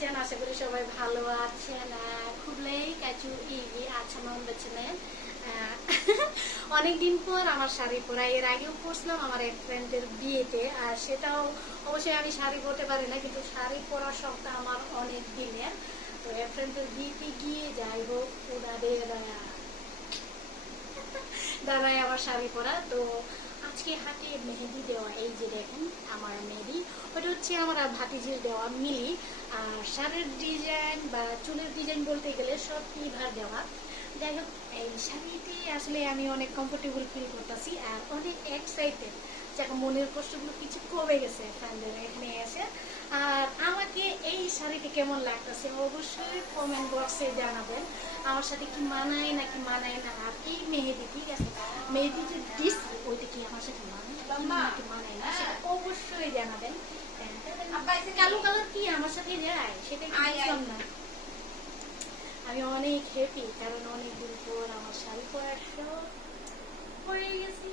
আছেন? আশা করি সবাই ভালো আছেন। খুবলেই কাজু ইগি আছামান বেছেনেন। অনেকদিন পর আমার শাড়ি পরা, এর আগেও পরছিলাম আমার এক ফ্রেন্ডের বিয়েতে, আর সেটাও অবশ্যই আমি শাড়ি পরতে পারি না, কিন্তু শাড়ি পরার শখটা আমার অনেক দিনের। তো এক ফ্রেন্ডের বিয়েতে গিয়ে যাই হোক ওনাদের দাদাই আমার শাড়ি পরা। তো আজকে হাতে মেহেদি দেওয়া, এই যে দেখেন আমার মেহেদি, ওটা হচ্ছে আমার ভাতিজির দেওয়া মিলি। আর শাড়ির ডিজাইন বা চুলের ডিজাইন বলতে গেলে সব ইভার দেওয়া। যাই হোক, এই শাড়িটি আসলে আমি অনেক কমফোর্টেবল ফিল করতেছি আর অনেক এক্সাইটেড, যাকে মনের কষ্টগুলো কিছু কমে গেছে ফ্যানদের এখানে এসে। আর আমাকে এই শাড়িটি কেমন লাগতেছে অবশ্যই কমেন্ট বক্সে জানাবেন, আমার সাথে কি মানায় নাকি মানায় না। আর এই মেহেদি, ঠিক আছে, মেহেদি যে ডিস ওইটা কি আমার সাথে মানায় নাকি মানায় না সেটা অবশ্যই জানাবেন। কালো কালার কি আমার সাথে যায় সেটা বুঝলাম না। আমি অনেক হ্যাপি, কারণ অনেকদিন পর আমার শাড়ি পরার শখ পরে গেছি।